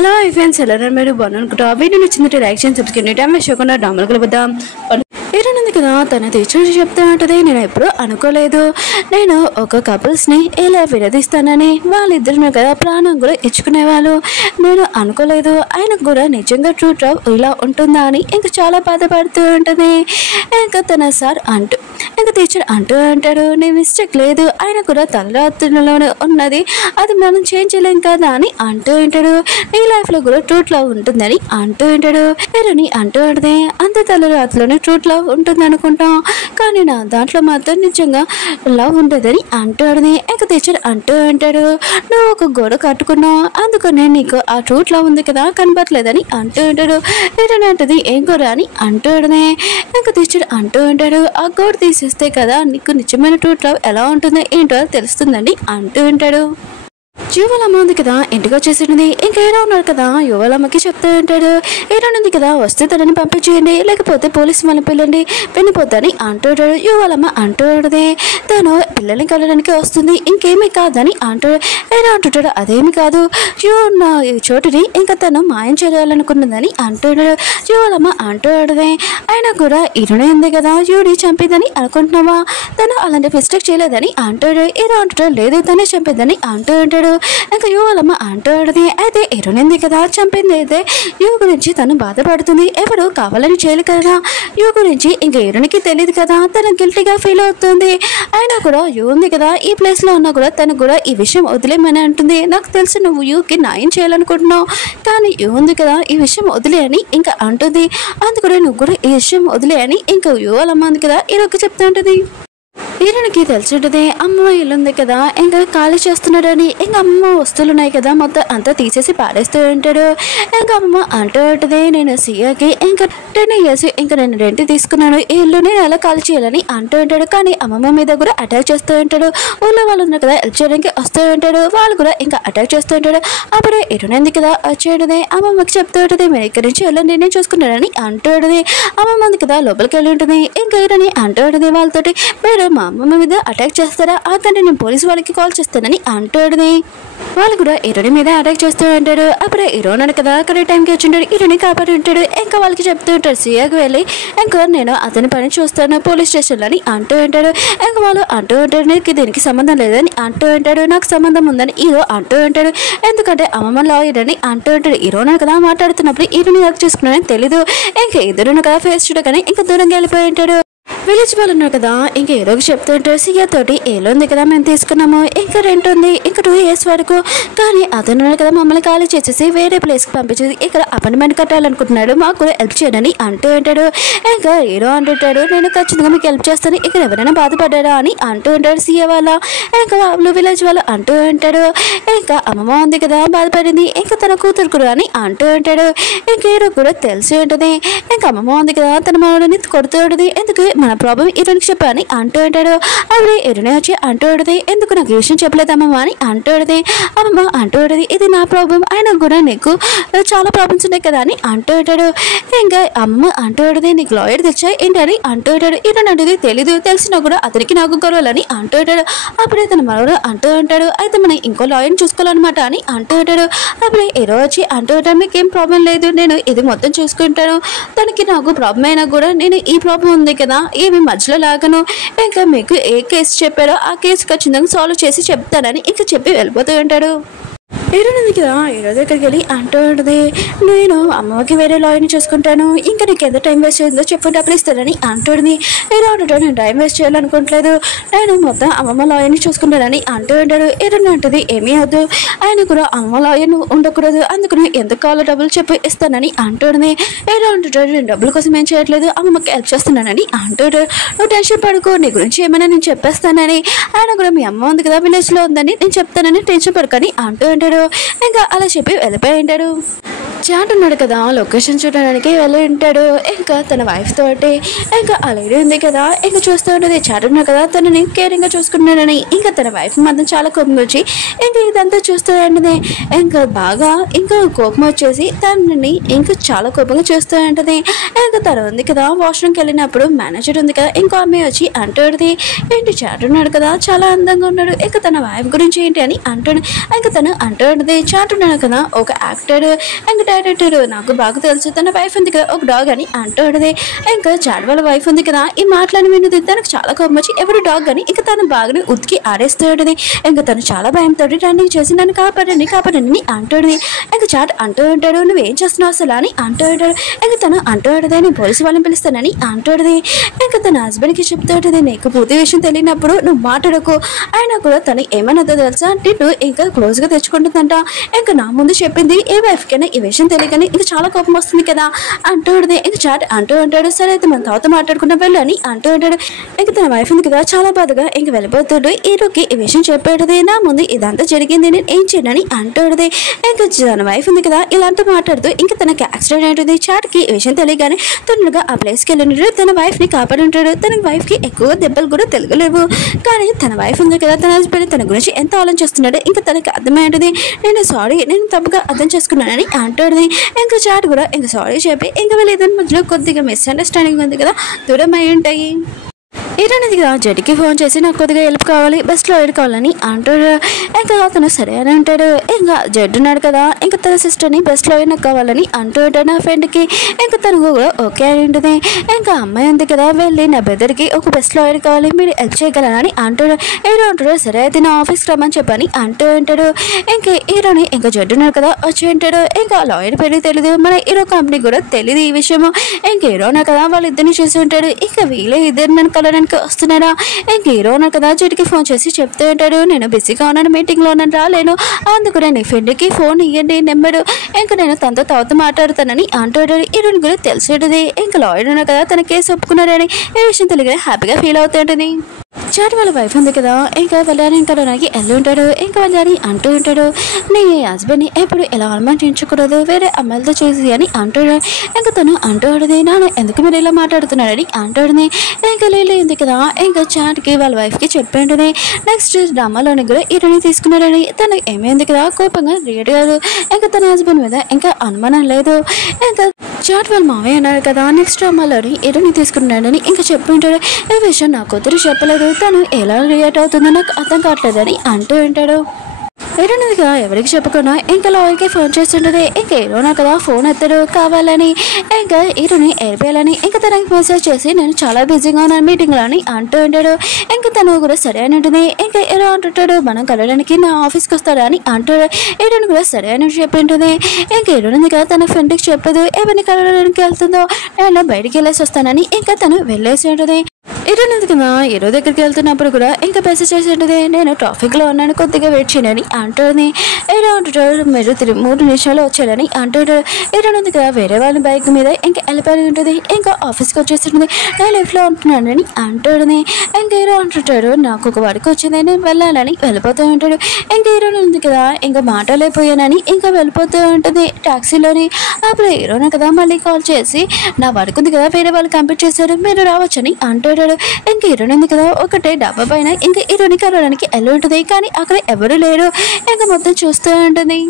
Hello friends, ఎలా మీరు బాగున్నానుకుంటా. Video నచ్చిందంటే లైక్ చేయండి, సబ్స్క్రైబ్ చేయండి. టైం వేస్ట్ చేయకుండా డామలు కలుపుదాం. ఏరునుంది కదా, తన టీచర్ చెప్తా ఉంటది. నేను ఎప్పుడు అనుకోలేదు నేను ఒక కపుల్స్ని ఇలా విడదీస్తానని. వాళ్ళిద్దరిని కదా ప్రాణం కూడా ఇచ్చుకునేవాళ్ళు. నేను అనుకోలేదు ఆయనకు కూడా నిజంగా ట్రూ లవ్ ఇలా ఉంటుందా అని. ఇంకా చాలా బాధపడుతూ ఉంటుంది. ఇంకా తన సార్ అంటూ ఇంకా టీచర్ అంటూ అంటాడు, నీ మిస్టేక్ లేదు, ఆయన కూడా తలరాత్రిలోనే ఉన్నది, అది మనం చేంజ్ చేయలేం కదా అని అంటూ ఉంటాడు. నీ లైఫ్లో కూడా ట్రూ లవ్ ఉంటుందని అంటూ ఉంటాడు. ఏరుని అంటూ ఉంటుంది, అంత తలరాత్రిలోనే ట్రూ లవ్ ఉంటుంది అనుకుంటాం, కానీ నా దాంట్లో మాత్రం నిజంగా లవ్ ఉండదని అంటూ ఉంటుంది. ఇంకా టీచర్ అంటూ ఉంటాడు, నువ్వు ఒక గోడ కట్టుకున్నావు, అందుకనే నీకు ఆ ట్రూ లవ్ ఉంది కదా కనబడలేదని అంటూ ఉంటాడు. ఏరుని అంటది, ఏం గోడ అని అంటూ ఉంటుంది. ఇంకా టీచర్ అంటూ ఉంటాడు, ఆ గోడ తీసేస్తే కదా నీకు నిజమైన ట్రూ లవ్ ఎలా ఉంటుందో ఏంటో తెలుస్తుందండి అంటూ ఉంటాడు. యువలమ్మ ఉంది కదా, ఇంటికి వచ్చేసింది. ఇంకా ఏదో ఉన్నారు కదా, యువలమ్మకి చెప్తూ ఉంటాడు, ఏదో ఉంది కదా, వస్తే తనని పంపించేయండి, లేకపోతే పోలీసు వాళ్ళని పిల్లండి, వెళ్ళిపోద్దని అంటూ ఉంటాడు. యువలమ్మ అంటూ ఉంటుంది, తను పిల్లల్ని కలడానికి వస్తుంది, ఇంకేమీ కాదని అంటూ ఏదో అంటుంటాడు. అదేమి కాదు, ఉన్న చోటుని ఇంకా తను మాయం చేయాలనుకున్నదని అంటున్నాడు. యువలమ్మ అంటూ ఉంటుంది, అయినా కూడా ఇరునే ఉంది కదా, యుని చంపిందని అనుకుంటున్నావా, తను అలాంటి మిస్టేక్ చేయలేదని అంటాడు. ఏదో అంటాడు, లేదు తనే చంపిందని అంటూ ఉంటాడు. ఇంకా యువలమ్మ అంటూ ఉంటుంది, అయితే ఇరునింది కదా చంపింది, అయితే యువ గురించి తను బాధపడుతుంది, ఎవరు కావాలని చేయలేదు కదా, యువ గురించి ఇంకా ఇరునికి తెలియదు కదా, తను గిల్టీగా ఫీల్ అవుతుంది. అయినా కూడా యువ ఉంది కదా ఈ ప్లేస్ లో ఉన్నా కూడా తను కూడా ఈ విషయం వదిలేమని అంటుంది. నాకు తెలుసు నువ్వు యువకి న్యాయం చేయాలనుకుంటున్నావు, కానీ యువ ఉంది కదా ఈ విషయం వదిలే అని ఇంకా అంటుంది. అందుకనే నువ్వు కూడా ఈ విషయం వదిలే అని ఇంకా యువలమ్మ ఉంది కదా ఇరొక చెప్తూ ఉంటుంది. ఈయనకి తెలిసి ఉంటుంది, అమ్మ ఇల్లు ఉంది కదా ఇంకా ఖాళీ చేస్తున్నాడని. ఇంకా అమ్మ వస్తువులు ఉన్నాయి కదా మొత్తం అంతా తీసేసి పాడేస్తూ ఉంటాడు. ఇంకా అమ్మ అంటూ ఉంటుంది, నేను సీఆకి ఇంకా 10 years ఇంకా నేను రెంట్ తీసుకున్నాను, ఈ ఇల్లు నేను ఎలా ఖాళీ చేయాలని అంటూ ఉంటాడు. కానీ అమ్మమ్మ మీద కూడా అటాక్ చేస్తూ ఉంటాడు. ఊళ్ళో వాళ్ళు ఉన్నారు కదా హెల్ప్ చేయడానికి వస్తూ ఉంటాడు, వాళ్ళు కూడా ఇంకా అటాక్ చేస్తూ ఉంటాడు. అప్పుడే ఇరునంది కదా వచ్చేది, అమ్మమ్మకి చెప్తూ ఉంటుంది, మీరు ఇక్కడి నుంచి వెళ్ళండి నేను చూసుకున్నాడని అంటూ ఉంటుంది. అమ్మమ్మ ఉంది కదా లోపలికి వెళ్ళి ఉంటుంది. ఇంకా ఇరని అంటూ ఉంటుంది వాళ్ళతోటి, మీరు మా అమ్మమ్మ మీద అటాక్ చేస్తారా, అతన్ని నేను పోలీసు వాళ్ళకి కాల్ చేస్తానని అంటాడు. వాళ్ళు కూడా ఇరుని మీద అటాక్ చేస్తూ ఉంటాడు. అప్పుడే ఇరోనాడు కదా కరెక్ట్ టైంకి వచ్చింటాడు, ఇరుని కాపాడి ఉంటాడు. ఇంకా వాళ్ళకి చెప్తూ ఉంటాడు, సీఆకి వెళ్ళి ఇంకా నేను అతని పని చూస్తాను పోలీస్ స్టేషన్లో అని అంటూ ఉంటాడు. ఇంకా వాళ్ళు అంటూ ఉంటాడు, నీకు దీనికి సంబంధం లేదని అంటూ ఉంటాడు. నాకు సంబంధం ఉందని హీరో అంటూ ఉంటాడు, ఎందుకంటే అమ్మమ్మ లాయర్ అని అంటూ ఉంటాడు. ఇరోనాడు కదా మాట్లాడుతున్నప్పుడు ఇరుని వర్క్ చేసుకున్నానని తెలీదు. ఇంకా ఇద్దరును కదా ఫేస్ చూడగానే ఇంకా దూరంగా వెళ్ళిపోయి ఉంటాడు. విలేజ్ వాళ్ళు ఉన్నారు కదా ఇంకా ఏదోకి చెప్తూ ఉంటారు, సీఆ తోటి ఏలో ఉంది కదా మేము తీసుకున్నాము, ఇంకా రెంట్ ఉంది ఇంకా 2 years వరకు, కానీ అతను కదా మమ్మల్ని ఖాళీ చేసేసి వేరే ప్లేస్కి పంపించేసి ఇక్కడ అపార్ట్మెంట్ కట్టాలనుకుంటున్నాడు, మాకు కూడా హెల్ప్ చేయడని అంటూ ఉంటాడు. ఇంకా ఏదో అంటుంటాడు, నేను ఖచ్చితంగా మీకు హెల్ప్ చేస్తాను, ఇక్కడ ఎవరైనా బాధపడ్డారా అని అంటూ ఉంటాడు సీఆ వాళ్ళ. ఇంకా వాళ్ళు విలేజ్ వాళ్ళు అంటూ ఉంటాడు, ఇంకా అమ్మమ్మ ఉంది కదా బాధపడింది, ఇంకా తన కూతురు కూడా అని అంటూ ఉంటాడు. ఇంకా ఏదో కూడా తెలిసి ఉంటుంది. ఇంకా అమ్మమ్మ ఉంది కదా తన మనని కొడుతూ ఉంటుంది, ఎందుకు మన ప్రాబ్లం ఇరునికి చెప్పని అంటూ ఉంటాడు. అవి ఇరునే వచ్చి అంటూ ఉంటుంది, ఎందుకు నాకు ఈ విషయం చెప్పలేదు అమ్మమ్మ అని అంటూ ఉంటుంది. అమ్మమ్మ అంటూ ఉంటుంది, ఇది నా ప్రాబ్లం, ఆయన కూడా నీకు చాలా ప్రాబ్లమ్స్ ఉన్నాయి కదా అని అంటూ ఉంటాడు. ఇంకా అమ్మ అంటూ ఉంటుంది, నీకు లాయర్ తెచ్చా ఏంటని అంటూ ఉంటాడు. ఇరుని అంటే తెలీదు, తెలిసినా కూడా అతనికి నాకు గొడవలని అంటూ ఉంటాడు. అప్పుడే తన మనవడు అంటూ ఉంటాడు, అయితే మనం ఇంకో లాయర్ని చూసుకోవాలన్నమాట అని అంటూ ఉంటాడు. అప్పుడే ఏరో వచ్చి అంటూ ఉంటాడు, మీకు ఏం ప్రాబ్లం లేదు, నేను ఇది మొత్తం చూసుకుంటాను, తనకి నాకు ప్రాబ్లం అయినా కూడా నేను ఈ ప్రాబ్లం ఉంది కదా ఏమి మధ్యలో లాగను, ఇంకా మీకు ఏ కేసు చెప్పారో ఆ కేసు ఖచ్చితంగా సాల్వ్ చేసి చెప్తానని ఇంకా చెప్పి వెళ్ళిపోతూ ఉంటాడు. ఏరునుంది కదా ఏరో దగ్గరికి వెళ్ళి అంటూ ఉంటుంది, నేను అమ్మకి వేరే లాయర్ని చూసుకుంటాను, ఇంకా నీకు ఎంత టైం వేస్ట్ అయిందో చెప్పండి అప్పుడు ఇస్తానని అంటుంది. ఏదో అంటాడు, నేను టైం వేస్ట్ చేయాలనుకోవట్లేదు, నేను మొత్తం అమ్మమ్మ లాయర్ని చూసుకుంటానని అంటూ ఉంటాడు. ఏరుని అంటుంది, ఏమీ వద్దు, ఆయన కూడా అమ్మ లాయర్ ఉండకూడదు, అందుకని ఎంత కావాలో డబ్బులు చెప్పి ఇస్తానని అంటుంది. ఏదో అంటుంటాడు, నేను డబ్బుల కోసం ఏం చేయట్లేదు, అమ్మమ్మకి హెల్ప్ చేస్తున్నానని అంటాడు. నువ్వు టెన్షన్ పడుకో, నీ గురించి ఏమైనా నేను చెప్పేస్తానని, ఆయన కూడా మీ అమ్మ ఉంది కదా విలేజ్లో ఉందని నేను చెప్తానని టెన్షన్ పడుకొని అంటూ ఉంటాడు. ఇంకా అలా చెప్పి వెళ్ళిపోయి ఉంటాడు. చాట్ ఉన్నాడు కదా లొకేషన్ చూడడానికి వెళ్ళి ఉంటాడు. ఇంకా తన వైఫ్ తోటి ఇంకా ఆ లేడీ ఉంది కదా ఇంకా చూస్తూ ఉంటుంది. చాట్ ఉన్నాడు కదా తనని కేరింగ్ గా చూసుకున్నాడని ఇంకా తన వైఫ్ మాత్రం చాలా కోపం వచ్చి ఇంకా ఇదంతా చూస్తూ ఉంటుంది. ఇంకా బాగా ఇంకా కోపం వచ్చేసి తనని ఇంకా చాలా కోపంగా చూస్తూ ఉంటుంది. ఇంకా తను ఉంది కదా వాష్రూమ్కి వెళ్ళినప్పుడు మేనేజర్ ఉంది కదా ఇంకో అమ్మాయి వచ్చి అంటుంది, ఏంటి చాట్ ఉన్నాడు కదా చాలా అందంగా ఉన్నాడు, ఇంకా తన వైఫ్ గురించి ఏంటి అని అంటాడు. ఇంకా తను అంటుంది, చాట్ ఉన్నాడు కదా ఒక యాక్టర్ ఇంకా డైరెక్టర్ నాకు బాగా తెలుసు, తన వైఫ్ ఉంది కదా ఒక డాగ్ అని అంటుంది. ఇంకా చాట్ వాళ్ళ వైఫ్ ఉంది కదా ఈ మాటలను విన్నది తనకు చాలా కోపం వచ్చి ఎవరు డాగ్ అని ఇంకా తను బాగా ఉతికి ఆడేస్తూ ఉంటుంది. ఇంకా తను చాలా భయంతో రన్నింగ్ చేసి నన్ను కాపాడండి కాపాడండి అంటుంది. ఇంకా చాట్ అంటూ ఉంటాడు, నువ్వేం చేస్తున్నావు అసలు అని అంటూ ఉంటాడు. ఇంకా తను అంటూ ఉంటుంది, నేను పోలీసు వాళ్ళని పిలుస్తానని అంటుంది. ఇంకా తన హస్బెండ్కి చెప్తూ ఉంటుంది, నీకు పూర్తి విషయం తెలియనప్పుడు నువ్వు మాట్లాడకు. అయినా కూడా తను ఏమన్నదో తెలుసా అంటే నువ్వు ఇంకా క్లోజ్గా తెచ్చుకుంటుందంట. ఇంకా నా ముందు చెప్పింది ఏ వైఫ్కైనా ఈ విషయం తెలియకని ఇంకా చాలా కోపం వస్తుంది కదా అంటూ ఉంటుంది. ఇంకా చాట్ అంటూ ఉంటాడు, సరే అయితే మన తర్వాత మాట్లాడుకున్న వెళ్ళు అని అంటూ ఉంటాడు. ఇంకా తన వైఫ్ ఉంది కదా చాలా బాధగా ఇంక వెళ్ళిపోతాడు. హీరోకి ఈ విషయం చెప్పేది, నా ముందు ఇదంతా జరిగింది నేను ఏం చేయనని అంటుంది. ఇంకా తన వైఫ్ ఉంది కదా ఇలాంటి మాట్లాడుతూ ఇంకా తనకి యాక్సిడెంట్ అవుతుంది. చాట్కి ఈ విషయం తెలియగానే తొందరగా ఆ ప్లేస్కి వెళ్ళినాడు. తన వైఫ్ని కాపాడుంటాడు. తన వైఫ్కి ఎక్కువ దెబ్బలు కూడా తెలుగలేవు. కానీ తన వైఫ్ ఉంది కదా తన హస్బెండ్ తన గురించి ఎంత ఆలోచిస్తున్నాడు ఇంకా తనకి అర్థమైంటుంది. నేను సారీ నేను తప్పుగా అర్థం చేసుకున్నానని అంటుంది. ఇంకా చాట్ కూడా ఇంకా సారీ చెప్పి ఇంకా వీళ్ళు ఇద్దరి మధ్యలో కొద్దిగా మిస్అండర్స్టాండింగ్ ఉంది కదా దూరం అయి ఉంటాయి. ఈరోజు కదా జడ్కి ఫోన్ చేసి నాకు కొద్దిగా హెల్ప్ కావాలి బస్లో కావాలని అంటాడు. ఇంకా అతను సరే అని అంటాడు. ఇంకా జడ్డు ఉన్నాడు కదా ఇంకా తన సిస్టర్ని బస్లో నాకు కావాలని అంటూ ఉంటాడు నా ఫ్రెండ్కి. ఇంకా తను కూడా ఓకే అని ఉంటుంది. ఇంకా అమ్మాయి ఉంది కదా వెళ్ళి నా బ్రదర్కి ఒక బస్లో కావాలి మీరు హెల్ప్ చేయగలరని అంటాడు. హీరో అంటాడు సరే అయితే నా ఆఫీస్కి రమ్మని చెప్పని అంటూ ఉంటాడు. ఇంకా హీరోని ఇంకా జడ్డు ఉన్నాడు కదా వచ్చి ఉంటాడు. ఇంకా లాయర్ పేరు తెలియదు మన హీరో కంపెనీ కూడా తెలియదు ఈ విషయము. ఇంకా హీరోనా కదా వాళ్ళిద్దరిని చూసి ఉంటాడు. ఇంకా వీళ్ళే ఇద్దరు నన్ను కలడానికి వస్తున్నాడా. ఇంక హీరో ఉన్నారు కదా జడ్కి ఫోన్ చేసి చెప్తూ ఉంటాడు, నేను బిజీగా ఉన్నాను మీటింగ్లో ఉన్నాను రాలేను, అందుకు నేను ఫ్రెండ్కి ఫోన్ ఇవ్వండి నెంబరు ఇంకా నేను తనతో తర్వాత మాట్లాడుతానని అంటాడు. హీరోని కూడా తెలిసేది. ఇంకా లాయర్ ఉన్నారు కదా తన కేసు ఒప్పుకున్నాడని ఈ విషయం తెలియగానే హ్యాపీగా ఫీల్ అవుతుంటుంది. చాట్ వాళ్ళ వైఫ్ ఉంది కదా ఇంకా వెళ్ళాలని ఇంకా వెళ్ళి ఉంటాడు. ఇంకా వెళ్ళాలని అంటూ ఉంటాడు, నీ హస్బెండ్ని ఎప్పుడు ఎలా అనుమానించకూడదు వేరే అమ్మాయిలతో చూసి అని అంటాడు. ఇంకా తను అంటాడుది నాన్న ఎందుకు మీరు ఇలా మాట్లాడుతున్నాడని అంటాడుని. ఇంకా లేలే ఉంది కదా ఇంకా చాట్కి వాళ్ళ వైఫ్కి చెప్పండి. నెక్స్ట్ డ్రామాలోని కూడా హీరోని తీసుకున్నాడని తను ఏమైంది కదా కోపంగా రియడ్ కాదు. ఇంకా తన హస్బెండ్ మీద ఇంకా అనుమానం లేదు. ఇంకా చాట్ వాళ్ళ మావయ్య అన్నాడు కదా నెక్స్ట్ డ్రామాలోని హీరోని తీసుకున్నాడని ఇంకా చెప్పుంటాడు. ఈ విషయం నా కూతురు చెప్పలేదు, తను ఎలా రియాక్ట్ అవుతుందో నాకు అర్థం కావట్లేదని అంటూ ఉంటాడు. హీరోనది కదా ఎవరికి చెప్పకుండా ఇంకా లాయర్కి ఫోన్ చేస్తుంటుంది. ఇంకా హీరోనా కదా ఫోన్ ఎత్తాడు కావాలని ఇంకా హీరోని ఏర్పేయాలని ఇంకా తనకి మెసేజ్ చేసి నేను చాలా బిజీగా ఉన్నాను మీటింగ్లో అని అంటూ ఉంటాడు. ఇంకా తను కూడా సరే అని ఉంటుంది. ఇంకా హీరో అంటుంటాడు మనం కలవడానికి నా ఆఫీస్కి వస్తాడా అని అంటాడు. హీరోని కూడా సరే అని చెప్పి ఉంటుంది. ఇంకా హీరోనది కదా తన ఫ్రెండ్కి చెప్పదు ఎవరిని కలవడానికి వెళ్తుందో నేను బయటికి వెళ్ళేసి వస్తానని ఇంకా తను వెళ్ళేసి ఉంటుంది. హీరోనది కదా హీరో దగ్గరికి వెళ్తున్నప్పుడు కూడా ఇంకా మెసేజ్ చేసి ఉంటుంది నేను ట్రాఫిక్లో ఉన్నాను కొద్దిగా వెయిట్ చేయని అంటుంది. హీరో అంటుంటాడు మీరు 3 నిమిషాలు వచ్చాడని అంటాడు. హీరోనది కదా వేరే వాళ్ళ బైక్ మీద ఇంకా వెళ్ళిపోయి ఉంటుంది. ఇంకా ఆఫీస్కి వచ్చేస్తుంటుంది నేను లైఫ్లో ఉంటున్నానని అంటాడుని. ఇంకా హీరో అంటుంటాడు నాకు ఒక వర్క్ వచ్చింది నేను వెళ్ళాలని వెళ్ళిపోతూ ఉంటాడు. ఇంకా హీరోనది కదా ఇంకా మాటలైపోయానని ఇంకా వెళ్ళిపోతూ ఉంటుంది టాక్సీలోని. అప్పుడు హీరోనా కదా మళ్ళీ కాల్ చేసి నా వర్క్ ఉంది కదా వేరే వాళ్ళు కంప్లీట్ చేశారు మీరు రావచ్చని అంటాడు. ఇంకా హీరోని ఉంది కదా ఒకటే డబ్బా పైన ఇంకా హీరోని కలవడానికి వెళ్ళి ఉంటుంది. కానీ అక్కడ ఎవరు లేరు. ఇంకా మొత్తం చూస్తూ ఉంటుంది.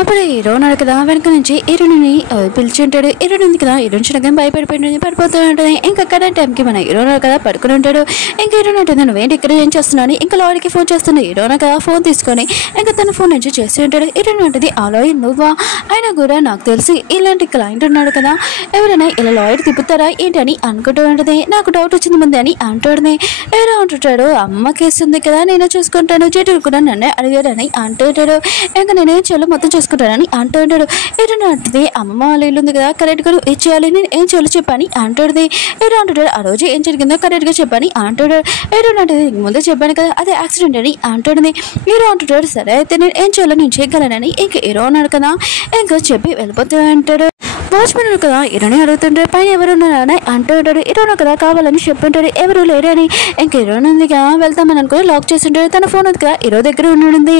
అప్పుడు హీరో ఉన్నాడు కదా వెనక నుంచి హీరోని పిలిచి ఉంటాడు. హీరోని ఉంది కదా హీరోని చూడగానే భయపడిపోయి పడిపోతూ ఉంటుంది. ఇంకా కరెంట్ టైంకి మన హీరో ఉన్నాడు కదా పడుకుని ఉంటాడు. ఇంకా హీరోని ఉంటుంది నువ్వేంటి ఇక్కడ ఏం చేస్తున్నాను ఇంకా లాయర్కి ఫోన్ చేస్తున్నాడు. హీరోనా కదా ఫోన్ తీసుకొని ఇంకా తన ఫోన్ నుంచి చేస్తూ ఉంటాడు. హీరోని ఉంటుంది ఆ లాయర్ నువ్వా, అయినా కూడా నాకు తెలిసి ఇలాంటి క్లయింట్ ఉన్నాడు కదా ఎవరైనా ఇలా లాయర్ తిప్పుతారా ఏంటి అని అనుకుంటూ ఉంటుంది. నాకు డౌట్ వచ్చింది ముందే అని అంటాడుని. హీరో అంటుంటాడు అమ్మ కేసు ఉంది కదా నేను చూసుకుంటాను జడ్డు కూడా నన్నే అడిగాడని అంటుంటాడు. ఇంకా నేనేం చేయాలో మొత్తం చూసుకుంటానని అంటూ ఉంటాడు. హీరోని అంటుంది అమ్మమ్మ వాళ్ళ ఇల్లు ఉంది కదా కరెక్ట్గా ఏం చేయాలి నేను ఏం చేయాలో చెప్పని అంటుంది. హీరో అంటుంటాడు ఆ రోజు ఏం జరిగిందో కరెక్ట్గా చెప్పని అంటాడు. హీరోని అంటుంది ముందే చెప్పాను కదా అదే యాక్సిడెంట్ అని అంటుంది. హీరో అంటుంటాడు సరే అయితే నేను ఏం చేయాలో నేను చేయగలనని ఇంకా హీరో అన్నాడు కదా ఇంకా చెప్పి వెళ్ళిపోతూ ఉంటాడు. వాచ్మెన్ కదా హీరోని అడుగుతుంటాడు పైన ఎవరు ఉన్నారని అంటూ ఉంటాడు. హీరోను కదా కావాలని చెప్తుంటాడు ఎవరు లేరని. ఇంకా హీరోని ఉందిగా వెళ్తామని అనుకుని లాక్ చేస్తుంటాడు. తన ఫోన్ ఉంది కదా హీరో దగ్గర ఉండింది.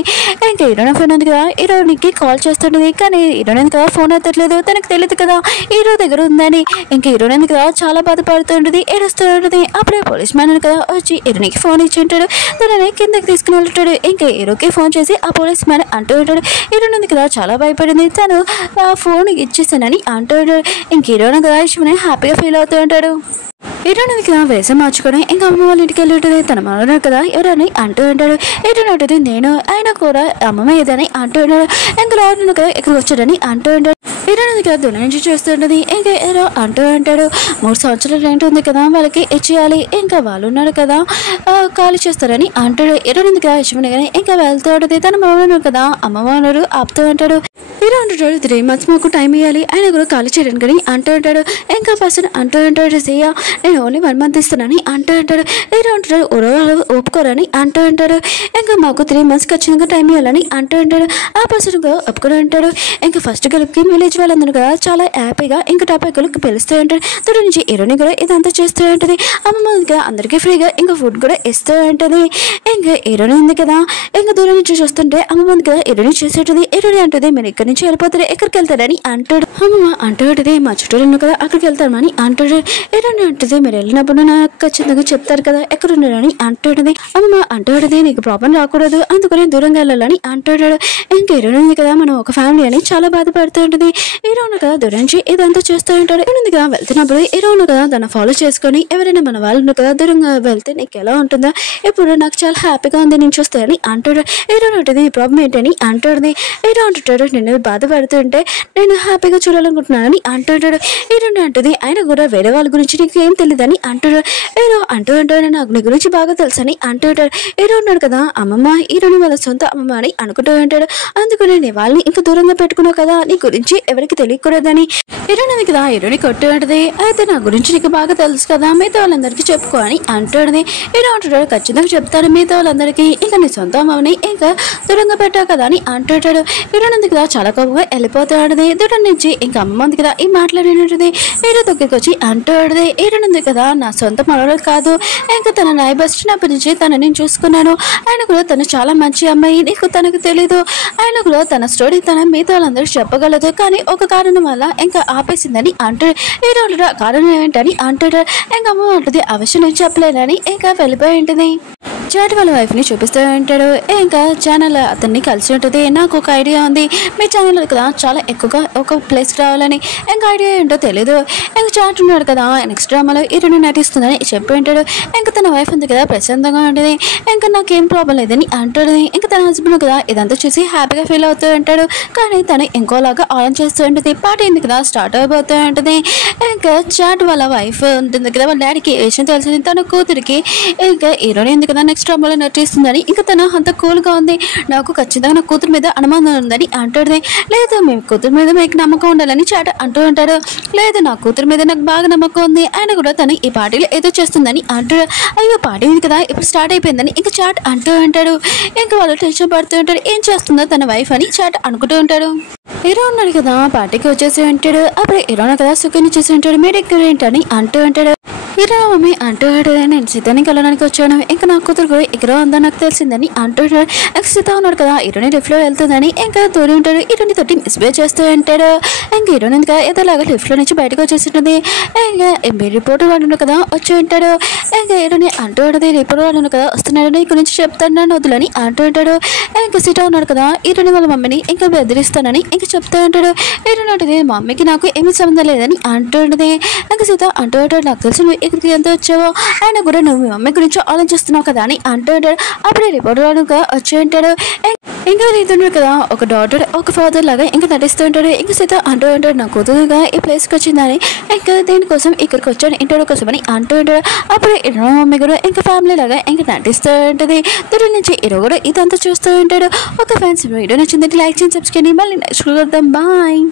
ఇంకా హీరోని ఫోన్ ఉంది కదా హీరోనికి కాల్ చేస్తుంటది. కానీ హీరోని కదా ఫోన్ ఎత్తట్లేదు. తనకు తెలియదు కదా హీరో దగ్గర ఉందని. ఇంకా హీరోని కదా చాలా బాధపడుతుంటది ఏడుస్తూ ఉంటుంది. అప్పుడే పోలీస్ మ్యాన్ కదా వచ్చి హీరోనికి ఫోన్ ఇచ్చి ఉంటాడు. తనని కిందకి తీసుకుని వెళ్తాడు. ఇంకా హీరోకి ఫోన్ చేసి ఆ పోలీస్ మ్యాన్ అంటూ ఉంటాడు హీరోని కదా చాలా భయపడింది తను ఆ ఫోన్ ఇచ్చేసానని అంటూ ఉంటాడు. ఇంక హీరోని కదా ఇష్టమని హ్యాపీగా ఫీల్ అవుతూ ఉంటాడు. హీరోని కదా వేషం మార్చుకొని ఇంకా అమ్మ వాళ్ళ ఇంటికి వెళ్ళి ఉంటుంది. తన మనోడు కదా ఎవరని అంటూ ఉంటాడు. హీరోని ఉంటుంది నేను ఆయన కూడా అమ్మమ్మ ఏదని అంటూ ఉంటాడు. ఇంకా రాడు కదా ఇక్కడ వచ్చాడని అంటూ ఉంటాడు. హీరోని కదా దూరం నుంచి చూస్తుంటది. ఇంకా హీరో అంటూ ఉంటాడు 3 సంవత్సరాలు రెంట్ ఉంది కదా వాళ్ళకి ఇచ్చేయాలి. ఇంకా వాళ్ళు ఉన్నారు కదా ఖాళీ చేస్తారని అంటాడు. హీరోని కదా ఇష్టమని కానీ ఇంకా వెళ్తూ ఉంటుంది. తన మనోడు కదా అమ్మ మనోడు ఆపుతూ ఉంటాడు. హీరో అంటాడు 3 months మాకు టైం ఇవ్వాలి ఆయన కూడా ఖాళీ చేయడానికి కానీ అంటూ ఉంటాడు. ఇంకా పర్సన్ అంటూ ఉంటాడు సయ్య నేను ఓన్లీ 1 month ఇస్తానని అంటూ ఉంటాడు. హీరో అంటాడు ఒప్పుకోరని అంటూ ఉంటాడు. ఇంకా మాకు 3 months ఖచ్చితంగా టైం ఇవ్వాలని అంటూ ఉంటాడు. ఆ పర్సన్ ఒప్పుకొని ఉంటాడు. ఇంకా ఫస్ట్ గెలుపుకి విలేజ్ వాళ్ళందరూ కదా చాలా హ్యాపీగా ఇంకా టాపిక్లకు పిలుస్తూ ఉంటాడు. తోటి నుంచి హీరోని కూడా ఇదంతా చేస్తూ ఉంటుంది. అమ్మమ్మగా అందరికీ ఫ్రీగా ఇంకా ఫుడ్ కూడా ఇస్తూ ఉంటుంది. ఇంకా హీరోని ఉంది కదా ఇంకా దూరం నుంచి చూస్తుంటే అమ్మమ్మ కదా హీరోని చేసేటుంది. హీరోని అంటుంది మీరు ఇక్కడి నుంచి వెళ్ళిపోతారు ఎక్కడికి వెళ్తారని అంటాడు. అమ్మమ్మ అంటూ ఉంటుంది మా చుట్టూ కదా అక్కడికి వెళ్తామని అంటాడు. హీరోని అంటుంది మీరు వెళ్ళినప్పుడు నాకు ఖచ్చితంగా చెప్తారు కదా ఎక్కడున్నారని అంటాడు. అమ్మమ్మ అంటాడు నీకు ప్రాబ్లం రాకూడదు అందుకని దూరంగా వెళ్ళాలని అంటాడు. ఇంకా హీరోని కదా మనం ఒక ఫ్యామిలీ అని చాలా బాధపడుతూ ఉంటుంది. హీరోను కదా దూరం నుంచి ఇదంతా చేస్తూ ఉంటాడు. హీరోనిగా వెళ్తున్నప్పుడు హీరోను కదా దాన్ని ఫాలో చేసుకొని ఎవరైనా మన వాళ్ళు కదా దూరంగా వెళ్తే నీకు ఎలా ఉంటుందో ఇప్పుడు నాకు చాలా హ్యాపీగా ఉంది నేను చూస్తానని అంటాడు. హీరోని ఉంటుంది ఈ ప్రాబ్లం ఏంటని అంటాడు. హీరో అంటుంటాడు నేను బాధపడుతుంటే నేను హ్యాపీగా చూడాలనుకుంటున్నానని అంటుంటాడు. హీరోని అంటుంది ఆయన కూడా వేరే వాళ్ళ గురించి నీకు ఏం తెలియదని అంటాడు. హీరో అంటూ ఉంటాడు నాకు నీ గురించి బాగా తెలుసని అంటుంటాడు. హీరో ఉన్నాడు కదా అమ్మమ్మ హీరోని వాళ్ళ సొంత అమ్మమ్మ అని అనుకుంటూ ఉంటాడు. అందుకని నీ వాళ్ళని ఇంకా దూరంగా పెట్టుకున్నావు కదా నీ గురించి ఎవరికి తెలియకూడదని. హీరోని కదా హీరోని కొట్టు ఉంటుంది. అయితే నా గురించి నీకు బాగా తెలుసు కదా మిగతా వాళ్ళందరికీ చెప్పుకో అని అంటాడు. హీరో అంటాడు ఖచ్చితంగా చెప్తాను మిగతా వాళ్ళందరికీ ఇంకా నీ సొంత అమ్మని ఇంకా దూరంగా పెట్టావు కదా అని అంటుంటాడు. హీరోని కదా చాలా కోపంగా వెళ్ళిపోతాడు. దూరం నుంచి ఇంకా అమ్మ ఉంది కదా ఈ మాట్లాడినది హీరో దగ్గరికి వచ్చి అంటాడు. హీరోని కదా నా సొంత మనోడు కాదు ఇంకా తన నాయ బెస్ట్ చిన్నప్పటి నుంచి తన నేను చూసుకున్నాను. ఆయన కూడా తను చాలా మంచి అమ్మాయి నీకు తనకు తెలీదు. ఆయన కూడా తన స్టోరీ తన మిగతా వాళ్ళందరూ చెప్పగలదు కానీ ఒక కారణం వల్ల ఇంకా ఆపేసిందని అంటాడు. హీరో కారణం ఏంటని అంటాడు. ఇంకా అమ్మ అంటుంది ఆ విషయం నేను చెప్పలేనని ఇంకా వెళ్ళిపోయి ఉంటుంది. చాట్ వాళ్ళ వైఫ్ని చూపిస్తూ ఉంటాడు. ఇంకా ఛానల్ అతన్ని కలిసి ఉంటుంది. నాకు ఒక ఐడియా ఉంది మీ ఛానల్ కదా చాలా ఎక్కువగా ఒక ప్లేస్ రావాలని ఇంకా ఐడియా ఏంటో తెలీదు. ఇంకా చాట్ ఉన్నాడు కదా నెక్స్ట్ డ్రామాలో హీరోని నటిస్తుందని చెప్పి ఉంటాడు. ఇంకా తన వైఫ్ ఉంది కదా ప్రశాంతంగా ఉంటుంది. ఇంకా నాకేం ప్రాబ్లం లేదని అంటాడు. ఇంకా తన హస్బెండ్ కదా ఇదంతా చూసి హ్యాపీగా ఫీల్ అవుతూ ఉంటాడు. కానీ తను ఇంకోలాగా ఆన్ చేస్తూ ఉంటుంది. పాట ఏంది కదా స్టార్ట్ అయిపోతూ ఉంటుంది. ఇంకా చాట్ వాళ్ళ వైఫ్ ఉంటుంది కదా వాళ్ళ డాడీకి ఏ విషయం తెలిసింది తన కూతురికి ఇంకా హీరోని ఉంది కదా నెక్స్ట్ డ్రామాలో నటిస్తుందని ఇంకా తను అంత కూల్గా ఉంది. నాకు ఖచ్చితంగా నా కూతురు మీద అనుమానం ఉందని అంటాడు. లేదు మేము కూతురు మీద మీకు నమ్మకం ఉండాలని చాట్ అంటూ ఉంటాడు. లేదు నా కూతురు మీద నాకు బాగా నమ్మకం ఉంది ఆయన కూడా తను ఈ పార్టీలో ఏదో చేస్తుందని అంటాడు. అయ్యో పార్టీ ఉంది కదా ఇప్పుడు స్టార్ట్ అయిపోయిందని ఇంకా చాట్ అంటూ ఉంటాడు. ఇంకా వాళ్ళు టెన్షన్ పడుతూ ఉంటాడు ఏం చేస్తుందో తన వైఫ్ అని చాట్ అనుకుంటూ ఉంటాడు. హీరో ఉన్నాడు కదా పార్టీకి వచ్చేసి ఉంటాడు. అప్పుడు హీరోని కదా సుఖాన్ని చేసి ఉంటాడు మీరు ఎక్కడ ఏంటని అంటూ ఉంటాడు. హీరో మమ్మీ అంటాడు నేను సీతాని కలవడానికి వచ్చాను ఇంకా నా కూతురు కూడా ఇక్కడ ఉందని నాకు తెలిసిందని అంటాడు. సీత ఉన్నాడు కదా హీరోని లిఫ్ట్లో వెళ్తుందని ఇంకా దూరం ఉంటాడు. హీరోని తోటి మిస్బిహేవ్ చేస్తూ ఉంటాడు. ఇంకా హీరోని ఇంకా ఏదోలాగా లిఫ్ట్లో నుంచి బయటకు వచ్చేసి ఉంటుంది. ఇంకా ఎంబీ రిపోర్టర్ వాడు కదా వచ్చి ఉంటాడు. ఇంకా హీరోని అంటూ ఉంటుంది రిపోర్టర్ వాడు కదా వస్తున్నాడు నీ గురించి చెప్తాను నన్ను వద్దులని అంటూ ఉంటాడు. ఇంకా సీత ఉన్నాడు కదా హీరోని వాళ్ళ మమ్మీని ఇంకా బెదిరిస్తానని ఇంకా చెప్తూ ఉంటాడు. హీరోని అంటుంది మా మమ్మీకి నాకు ఏమీ సంబంధం లేదని అంటూ ఉంటుంది. ఇంకా సీత అంటూ ఉంటాడు నాకు తెలిసి నువ్వు ఇక్కడికి ఎంత వచ్చావో ఆయన కూడా నువ్వు మీ మమ్మీ గురించి ఆలోచిస్తున్నావు కదా అని అంటూ ఉంటాడు. అప్పుడే రిపోర్టర్ వాడుగా వచ్చి ఉంటాడు. ఇంకా రీతున్నాడు కదా ఒక డాటర్ ఒక ఫాదర్ లాగా ఇంకా నటిస్తూ ఉంటాడు. ఇంకా సీత అంటూ ఉంటాడు నా కూతురుగా ఈ ప్లేస్కి వచ్చిందని ఇంకా దేనికోసం ఇక్కడికి వచ్చాను ఇంటర్వ్యూ కోసం అని అంటూ ఉంటాడు. అప్పుడు ఇరో మమ్మీ కూడా ఇంకా ఫ్యామిలీ లాగా ఇంకా నటిస్తూ ఉంటుంది. దూరం నుంచి ఇరో కూడా ఇదంతా చూస్తూ ఉంటాడు. ఒక ఫ్యాన్స్ వీడియో నచ్చిందంటే లైక్ చేయండి సబ్స్క్రైబ్ మళ్ళీ నెక్స్ట్ చూద్దాం బాయ్.